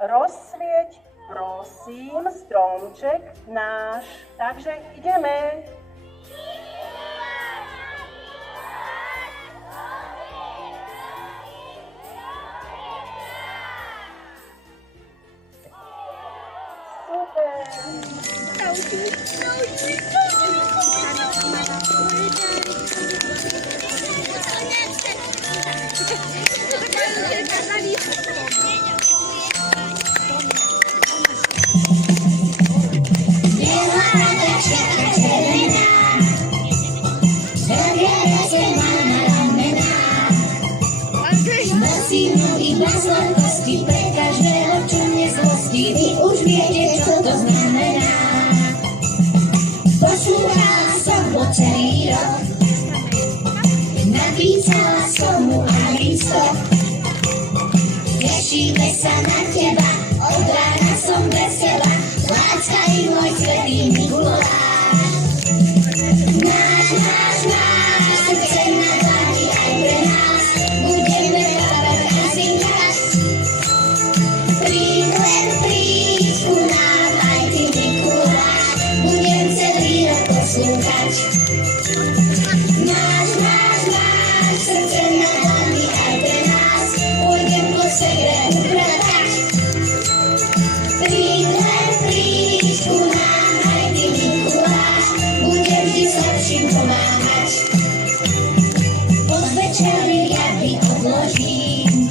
rozsvieť, prosím, stromček náš. Takže ideme. Sladkosti pre každého, čo nezlostí. Vy už viete, čo to znamená. Poslúchala som ho celý rok, napísala som mu aj listok. Tešíme sa na teba, od rána som vesela, láska i môj svätý Mikuláš. Náš, srdce na dlani aj pre nás, budeme dávať a zinkať. Príď ku nám aj ty, Mikuláš, budem celý rok poslúchať. Náš, srdce na dlani aj pre nás, pôjdem po sebe upratať. Príď ku nám aj ty, Mikuláš, budem vždy slabším pomáhať. Podvečerný riadny odložím,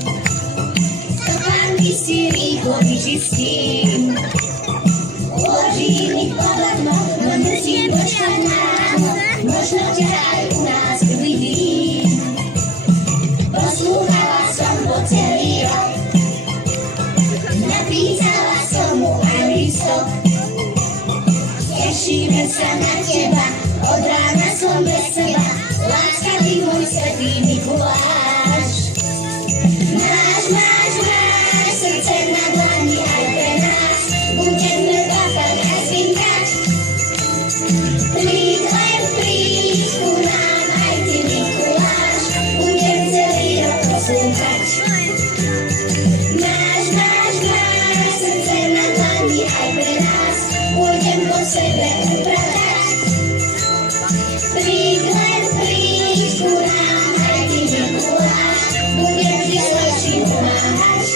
topánky si rýchlo vyčistím. Uložím ich pod okno, no musím počkať na ráno, možno ťa aj u nás uvidím. Poslúchala som ho celý rok, napísala som mu aj listok. Tešíme sa na teba, od rána som bez seba, láskavý môj svätý Mikuláš. Náš, srdce na dlani aj pre nás, budeme plakať a zvinkať. Príď ku nám aj ty, Mikuláš, budem celý rok poslúchať. Náš, srdce na dlani aj pre nás, pôjdem po sebe upratať. Príď ku nám aj ty, Mikuláš, budem vždy slabším pomáhať.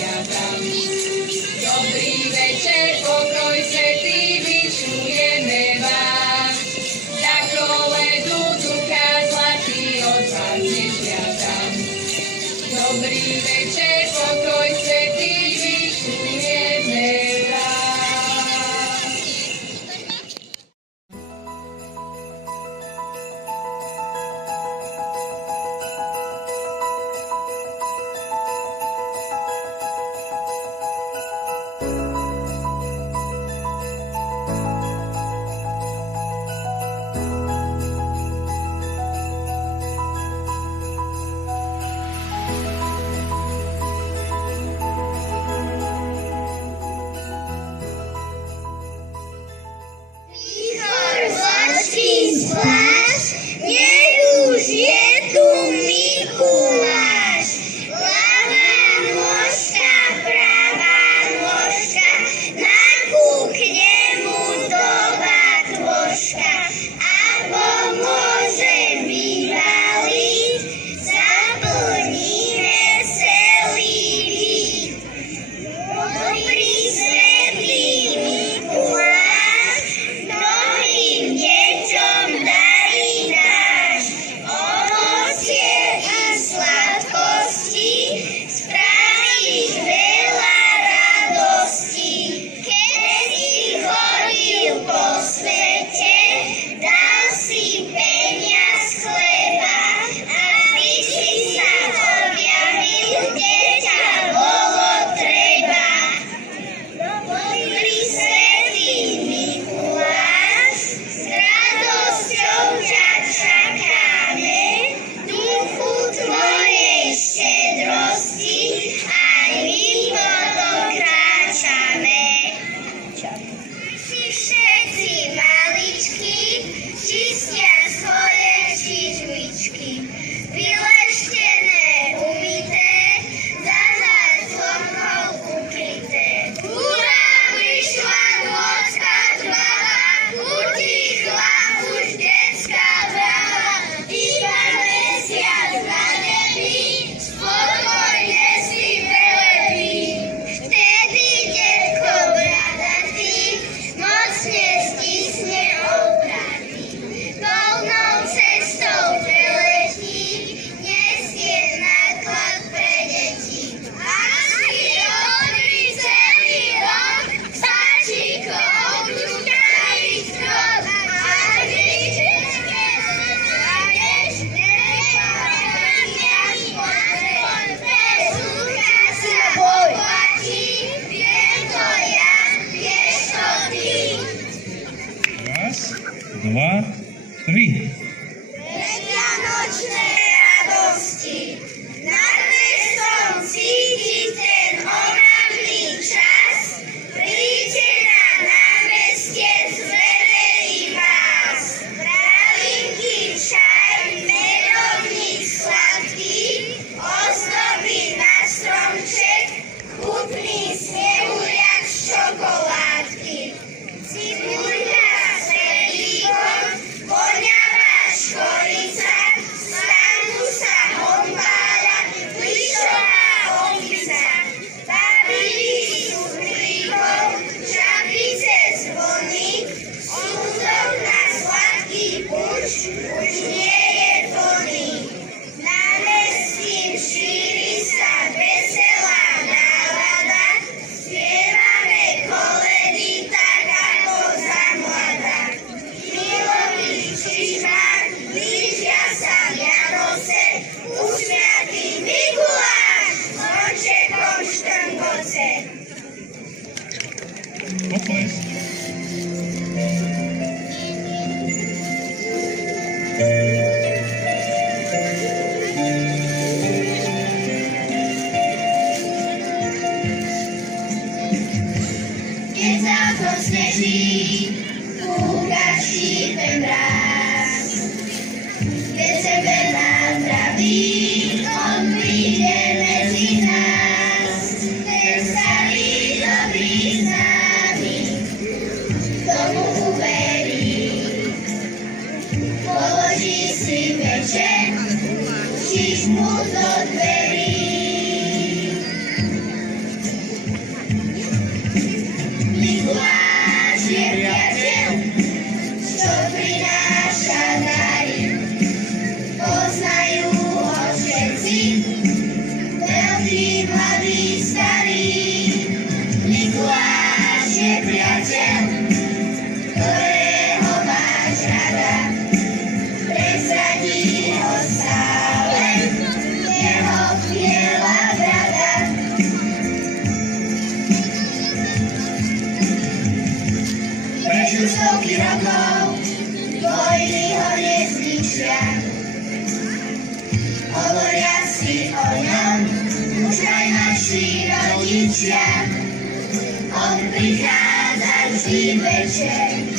zviatam. Dobrý večer, pokoj svätý vyčujeme vám. Za koledu ducha zlatý od vás nežiadam. Dobrý večer, pokoj svätý vyčujeme vám. Два, три. Vianočné radosti, nad mestom cítiť ten ohavný čas, príďte na námestie, zverejí vás. Pralinky, čaj, medovník sladký, ozdoby na stromček, chutný snehu jak z čokoládky. Cibuľka s pelíkom, voňavá škorica, stanu sa honváľa, plišová opica. Babili sú chlípov, žabice zvony, útok na sladký punč už nie je plný. Námestím šíri sa veselá nálada, spievame koledy tak ako za mladá. Milový čižmár, blížia sa Vianoce, usmiatý Mikuláš, s hončekom štrngoce. Potlesk. Keď záko sneží, fúka štípe mráz. Keď sebe nám praví, on príde medzi nás. Ten starý dobrý známy, tomu uverí. Položí si večer, čiž mu do dverí. naši rodičia. On prichádza vždy večer.